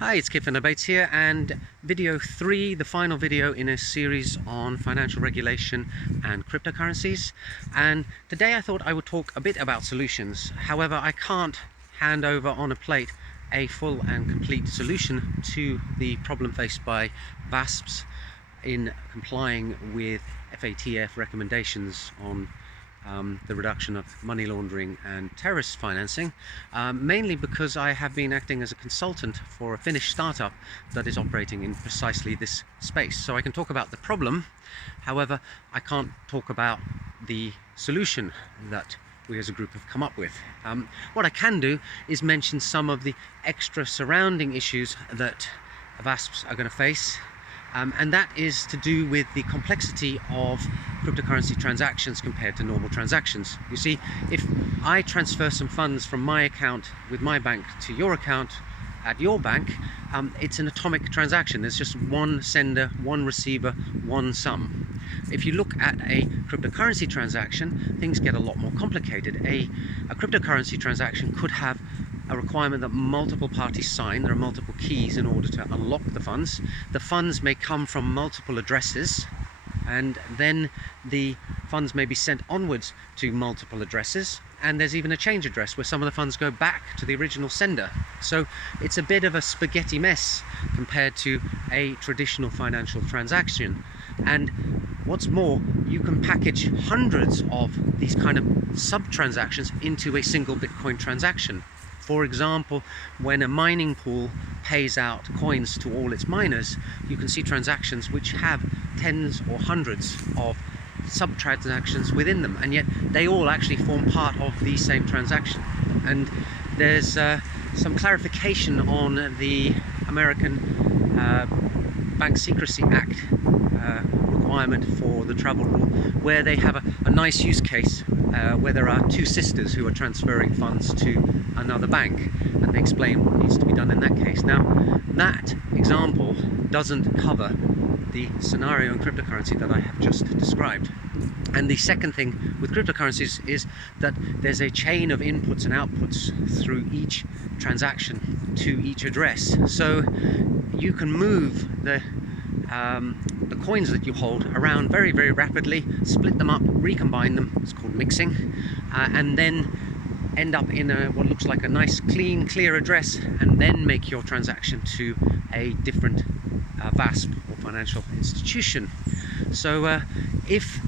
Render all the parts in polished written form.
Hi, it's Kit van der Bates here, and video 3, the final video in a series on financial regulation and cryptocurrencies. And today I thought I would talk a bit about solutions. However, I can't hand over on a plate a full and complete solution to the problem faced by VASPs in complying with FATF recommendations on the reduction of money laundering and terrorist financing, mainly because I have been acting as a consultant for a Finnish startup that is operating in precisely this space. So I can talk about the problem, however, I can't talk about the solution that we as a group have come up with. What I can do is mention some of the extra surrounding issues that VASPs are going to face. And that is to do with the complexity of cryptocurrency transactions compared to normal transactions. You see, if I transfer some funds from my account with my bank to your account at your bank, it's an atomic transaction. There's just one sender, one receiver, one sum. If you look at a cryptocurrency transaction, things get a lot more complicated. A cryptocurrency transaction could have a requirement that multiple parties sign. There are multiple keys in order to unlock the funds. The funds may come from multiple addresses, and then the funds may be sent onwards to multiple addresses, and there's even a change address where some of the funds go back to the original sender. So it's a bit of a spaghetti mess compared to a traditional financial transaction. And what's more, you can package hundreds of these kind of sub-transactions into a single Bitcoin transaction. For example, when a mining pool pays out coins to all its miners, you can see transactions which have tens or hundreds of sub-transactions within them, and yet they all actually form part of the same transaction. And there's some clarification on the American Bank Secrecy Act requirement for the travel rule, where they have a nice use case where there are two sisters who are transferring funds to another bank, and they explain what needs to be done in that case. Now, that example doesn't cover the scenario in cryptocurrency that I have just described. And the second thing with cryptocurrencies is that there's a chain of inputs and outputs through each transaction to each address. So you can move the coins that you hold around very, very rapidly, split them up, recombine them, it's called mixing, and then end up in what looks like a nice, clean, clear address, and then make your transaction to a different VASP or financial institution. So if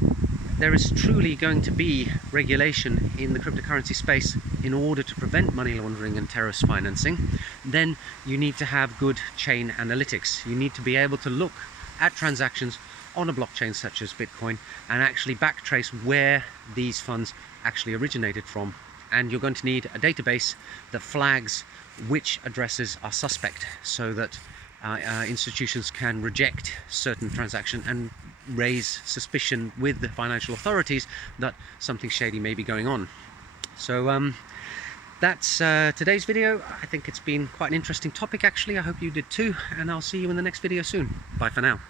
there is truly going to be regulation in the cryptocurrency space in order to prevent money laundering and terrorist financing, then you need to have good chain analytics. You need to be able to look at transactions on a blockchain such as Bitcoin and actually backtrace where these funds actually originated from. And you're going to need a database that flags which addresses are suspect, so that institutions can reject certain transactions and raise suspicion with the financial authorities that something shady may be going on. So that's today's video. I think it's been quite an interesting topic actually. I hope you did too, and I'll see you in the next video soon. Bye for now.